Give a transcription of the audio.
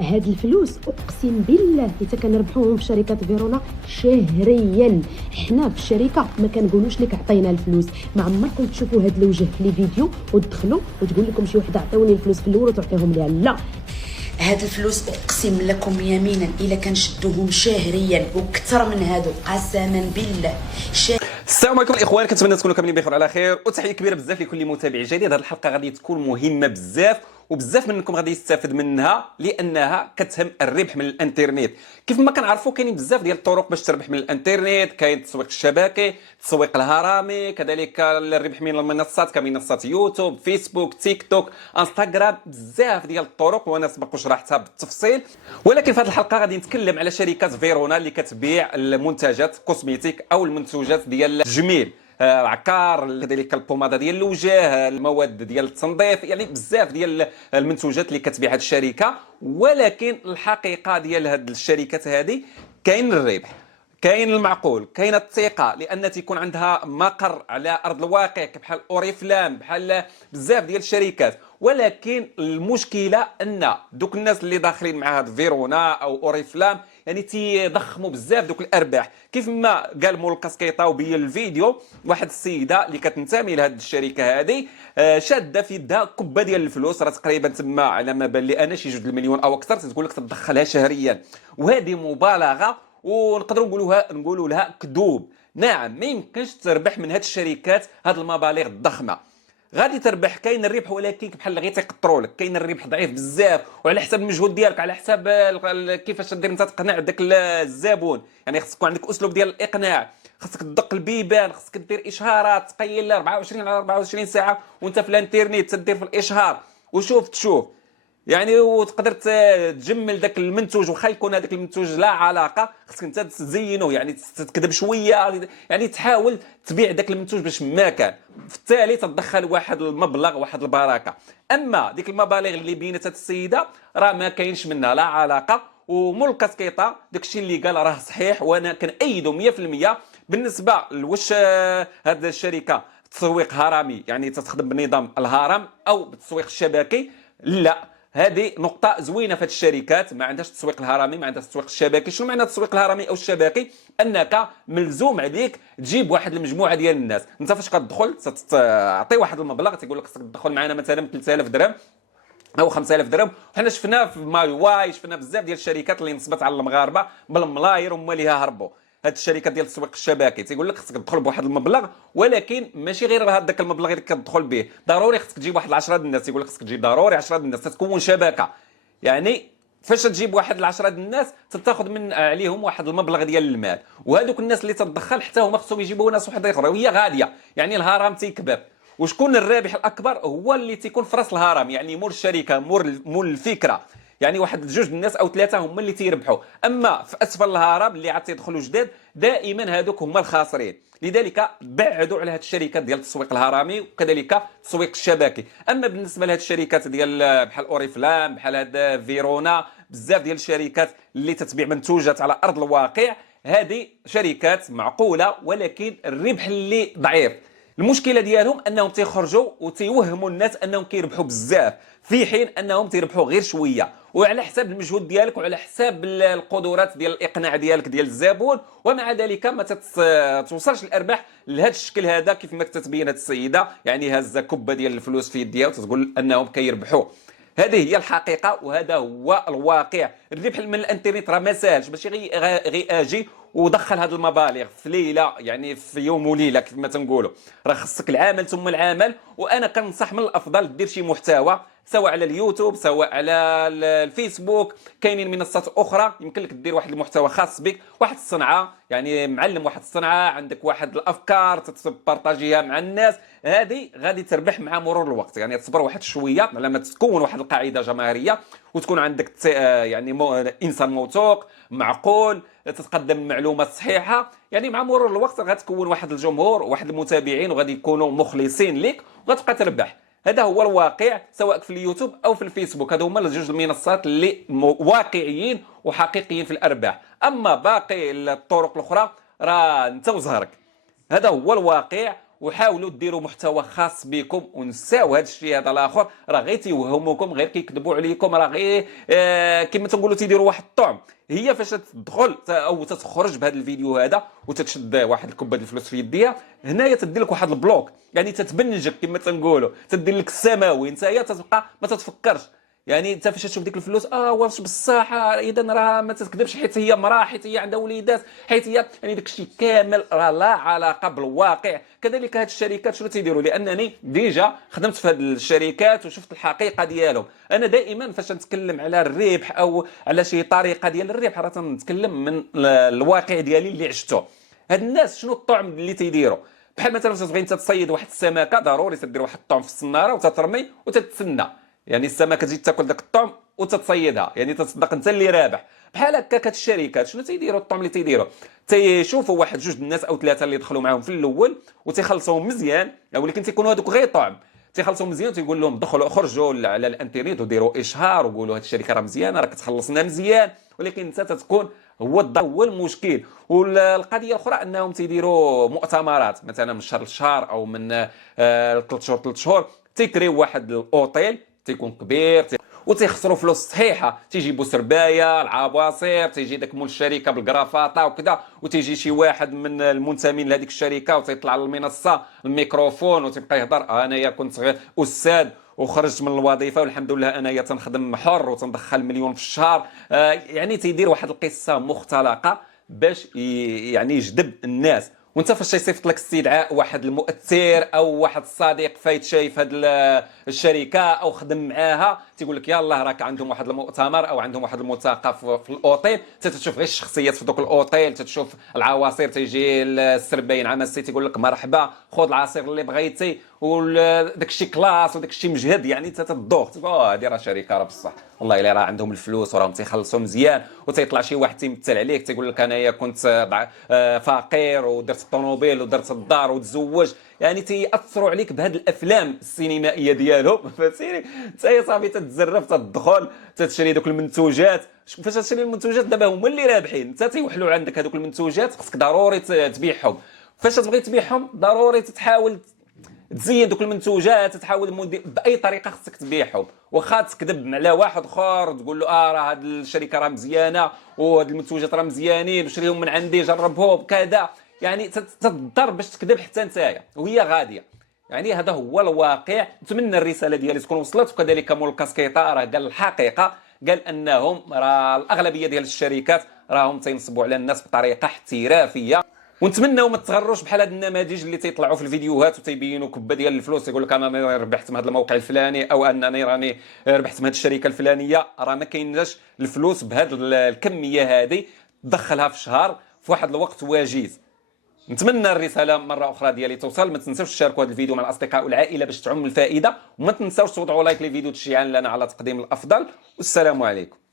هاد الفلوس اقسم بالله حتى كنربحوهم في شركه فيرونا شهريا. حنا في الشركه ما كنقولوش لك عطينا الفلوس، ما عمركم تشوفوا هاد الوجه في لي فيديو وتدخلوا وتقول لكم شي وحده عطيوني الفلوس في الاول وتعطيهم ليها، لا. هاد الفلوس اقسم لكم يمينا الا كنشدوهم شهريا وكثر من هادو قسما بالله. السلام عليكم الاخوان، كنتمنى تكونوا كاملين بخير على خير، وتحيه كبيره بزاف لكل متابع جديد. هذه الحلقه غادي تكون مهمه بزاف وبزاف منكم غادي يستافد منها لانها كتهم الربح من الانترنت. كيف ما كنعرفوا كاينين بزاف ديال الطرق باش تربح من الانترنت، كاين التسويق الشبكي، التسويق الهرمي، كذلك الربح من المنصات كمنصات يوتيوب، فيسبوك، تيك توك، انستغرام، بزاف ديال الطرق وانا سبق وشرحتها بالتفصيل. ولكن في هذه الحلقه غادي نتكلم على شركه فيرونا اللي كتبيع المنتجات كوسميتيك او المنتوجات ديال التجميل، العكار، كذلك البوماده ديال الوجه، المواد ديال التنظيف، يعني بزاف ديال المنتوجات اللي كتبيع هذه الشركه. ولكن الحقيقه ديال هذه الشركات هذه كاين الربح، كاين المعقول، كاين الثقه، لان تيكون عندها مقر على ارض الواقع بحال اوريفلام، بحال بزاف ديال الشركات. ولكن المشكله ان دوك الناس اللي داخلين مع هاد فيرونا او اوريفلام يعني تيضخموا بزاف دوك الارباح. كيف ما قال مول الكاسكيطه وبين الفيديو، واحد السيده اللي كتنتمي لهاد الشركه هذه شاده في يدها كبه ديال الفلوس، راه تقريبا تما على ما بان لي انا شي 2 المليون او اكثر، تقول لك تدخلها شهريا. وهذه مبالغه ونقدروا نقولوا لها كذوب. نعم، ما يمكنش تربح من هاد الشركات هاد المبالغ الضخمه. غادي تربح، كاين الربح، ولكن بحال غير تيقطروا لك، كاين الربح ضعيف بزاف وعلى حساب المجهود ديالك، على حساب كيفاش دير انت تقنع داك الزبون. يعني خصك يكون عندك اسلوب ديال الاقناع، خصك تدق البيبان، خصك دير اشهارات تقيل 24 على 24 ساعه وانت في الانترنت تدير في الاشهار وشوف تشوف يعني، وتقدر تجمل داك المنتوج واخا يكون هذاك المنتوج لا علاقه، خصك انت تزينه، يعني تكذب شويه، يعني تحاول تبيع داك المنتوج باش ما كان، في التالي تدخل واحد المبلغ، واحد البركه. اما ديك المبالغ اللي بينت هذه السيده راه ما كاينش منها لا علاقه. ومول الكاسكيطه داكشي اللي قال راه صحيح وانا كنأيده 100%. بالنسبه لواش هذه الشركه تسويق هرمي، يعني تستخدم بنظام الهرم او بالتسويق الشبكي، لا، هذه نقطة زوينة في الشركات، ما عندهاش التسويق الهرمي، ما عندهاش التسويق الشبكي. شنو معنى التسويق الهرمي او الشبكي؟ انك ملزوم عليك تجيب واحد المجموعة ديال الناس. انت فاش كتدخل تعطي واحد المبلغ، تيقول لك خصك تدخل معنا مثلا 3000 درهم او 5000 درهم. وحنا شفنا في ماي واي، شفنا بزاف ديال الشركات اللي نصبت على المغاربه بالملاير وما ليها هربوا. هاد الشركات ديال التسويق الشبكي تيقول لك خصك تدخل بواحد المبلغ، ولكن ماشي غير هذاك المبلغ اللي كتدخل به، ضروري خصك تجيب واحد 10 ديال الناس. يقول لك خصك تجيب ضروري 10 ديال الناس، تكون شبكه. يعني فاش تجيب واحد 10 ديال الناس تاخذ من عليهم واحد المبلغ ديال المال، وهذوك الناس اللي تدخل حتى هما خصهم يجيبوا ناس واحد اخرى وهي غاليه. يعني الهرم تيكبر، وشكون الرابح الاكبر؟ هو اللي تيكون في راس الهرم، يعني مول الشركه، مول الفكره. يعني واحد 2 الناس او 3 هما اللي تيربحوا. اما في اسفل الهرم اللي عاد تيدخلوا جداد، دائما هذوك هما الخاسرين. لذلك بعدوا على هذه الشركات ديال التسويق الهرمي وكذلك التسويق الشبكي. اما بالنسبه لهذه الشركات ديال بحال اوريفلام، بحال هذا فيرونا، بزاف ديال الشركات اللي تتبيع منتوجات على ارض الواقع، هذه شركات معقوله ولكن الربح اللي ضعيف. المشكله ديالهم انهم تيخرجوا وتيوهموا الناس انهم كيربحوا بزاف، في حين انهم تيربحوا غير شويه، وعلى حساب المجهود ديالك وعلى حساب القدرات ديال الاقناع ديالك ديال الزبون. ومع ذلك ما توصلش الارباح لهذا الشكل هذا كيف ما تتبين هذه السيده، يعني هازه كبه ديال الفلوس في يديها وتقول انهم كيربحوا. هذه هي الحقيقه وهذا هو الواقع. الربح من الانترنت راه ما ساهلش، ماشي غير اجي ودخل هذه المبالغ في ليله، يعني في يوم وليله كيف ما تنقولوا. راه خصك العمل ثم العمل. وانا كنصح من الافضل دير شي محتوى، سواء على اليوتيوب سواء على الفيسبوك، كاينين منصات اخرى يمكن لك دير واحد المحتوى خاص بك، واحد الصنعه، يعني معلم واحد الصنعه، عندك واحد الافكار تبارطاجيها مع الناس. هذه غادي تربح مع مرور الوقت، يعني تصبر واحد شويه على ما تكون واحد القاعده جماهيريه وتكون عندك يعني انسان موثوق معقول تتقدم المعلومات الصحيحه. يعني مع مرور الوقت غتكون واحد الجمهور وواحد المتابعين وغادي يكونوا مخلصين لك وغتبقى تربح. هذا هو الواقع سواء في اليوتيوب او في الفيسبوك. هذو هما الجوج المنصات اللي واقعيين وحقيقيين في الارباح. اما باقي الطرق الاخرى راه انت وزهرك. هذا هو الواقع. وحاولوا ديروا محتوى خاص بكم ونساو هذا الشيء هذا الاخر، راه غير تيوهموكم، غير كيكذبوا عليكم، راه غير كما تنقولوا تيديروا واحد الطعم. هي فاش تدخل او تخرج بهذا الفيديو هذا وتتشد واحد الكبه ديال الفلوس في يديها، هنايا تدير لك واحد البلوك، يعني تتبنجك كما تنقولوا، تدير لك السماوي، نتايا تتبقى ما تتفكرش. يعني انت فاش تشوف ديك الفلوس واش بصح اذا راه ما تكذبش، حيت هي مراه، حيت هي عندها وليدات، حيت هي يعني داك الشيء كامل راه لا علاقه بالواقع. كذلك هاد الشركات شنو تيديروا؟ لانني ديجا خدمت في هاد الشركات وشفت الحقيقه ديالهم. انا دائما فاش نتكلم على الربح او على شي طريقه ديال الربح راه تنتكلم من الواقع ديالي اللي عشته. هاد الناس شنو الطعم اللي تيديروا؟ بحال مثلا فاش تبغي انت تصيد واحد السمكه، ضروري تدير واحد الطعم في الصناره وتترمي وتتسنى، يعني السمكه تجي تاكل داك الطعم وتتصيدها، يعني تصدق انت اللي رابح. بحال هكاك هاد الشركات شنو تيديروا؟ الطعم اللي تيديروا تيشوفوا واحد جوج الناس او ثلاثه اللي دخلوا معاهم في الاول وتيخلصوهم مزيان، ولكن تيكونوا هذوك غير طعم، تيخلصوهم مزيان، تيقول لهم دخلوا خرجوا على الانترنت وديروا اشهار وقولوا هاد الشركه راه مزيانه، راه كتخلصنا مزيان، ولكن انت تتكون هو المشكل. والقضيه الاخرى انهم تيديروا مؤتمرات مثلا من شهر لشهر او من 3 شهور 3 شهور، تيكريو واحد الاوتيل تيكون كبير وتيخسروا فلوس صحيحه، تيجيبوا سربايه العباصير، تيجي داك مول الشركه بالكرافاطه وكذا، وتيجي شي واحد من المنتمين لهذيك الشركه وتيطلع على المنصه الميكروفون وتيبقى يهضر انايا كنت غير استاذ وخرجت من الوظيفه والحمد لله انايا تنخدم حر وتندخل مليون في الشهر. يعني تيدير واحد القصه مختلقه باش يعني يجذب الناس. وانت فاش يصيفط لك استدعاء واحد المؤثر او واحد الصديق فايت شايف هاد الشركه او خدم معاها، تيقول لك يلاه راك عندهم واحد المؤتمر او عندهم واحد الملتقى في الاوتيل، تتشوف غير الشخصيات في دوك الاوتيل، تتشوف العواصير، تيجي السرباين عمسي تيقول لك مرحبا خذ العصير اللي بغيتي، وداك الشيء كلاس وداك الشيء مجهد، يعني انت تدوخ تقول هذه راه شركه راه بصح والله الا راه عندهم الفلوس وراهم تيخلصوا مزيان. وتيطلع شي واحد تيمثل عليك تيقول لك انايا كنت فقير ودرت الطوموبيل ودرت الدار وتزوج، يعني تيأثروا عليك بهاد الافلام السينمائيه ديالهم، فهمتيني؟ انت يا صاحبي تتزرف تدخل تشري دوك المنتوجات. فاش تشري المنتوجات دابا هما اللي رابحين، انت تيوحلوا عندك هذوك المنتوجات، خصك ضروري تبيعهم. فاش تبغي تبيعهم ضروري تحاول تزين دوك المنتوجات، تحاول باي طريقه خصك تبيعهم، واخا تكذب على واحد اخر تقول له راه هاد الشركه راه مزيانه وهاد المنتوجات راه مزيانين وشريهم من عندي جربهم كذا، يعني تضطر باش تكذب حتى نتايا وهي غاديه. يعني هذا هو الواقع. نتمنى الرساله ديالي تكون وصلت. وكذلك مول الكاسكيطه راه قال الحقيقه، قال انهم راه الاغلبيه ديال الشركات راهم تينصبوا على الناس بطريقه احترافيه. ونتمنوا ما تغروش بحال هاد النماذج اللي تيطلعوا في الفيديوهات وتيبينوا كبه ديال الفلوس، يقول لك انا ربحت من هذا الموقع الفلاني او انني راني ربحت من هذه الشركه الفلانيه. راه ما كايناش الفلوس بهذه الكميه هذه تدخلها في شهر في واحد الوقت وجيز. نتمنى الرساله مره اخرى ديالي توصل. ما تنساوش تشاركوا هذا الفيديو مع الاصدقاء والعائله باش تعم الفائده، وما تنساوش توضعوا لايك للفيديو تشجيعا لنا على تقديم الافضل. والسلام عليكم.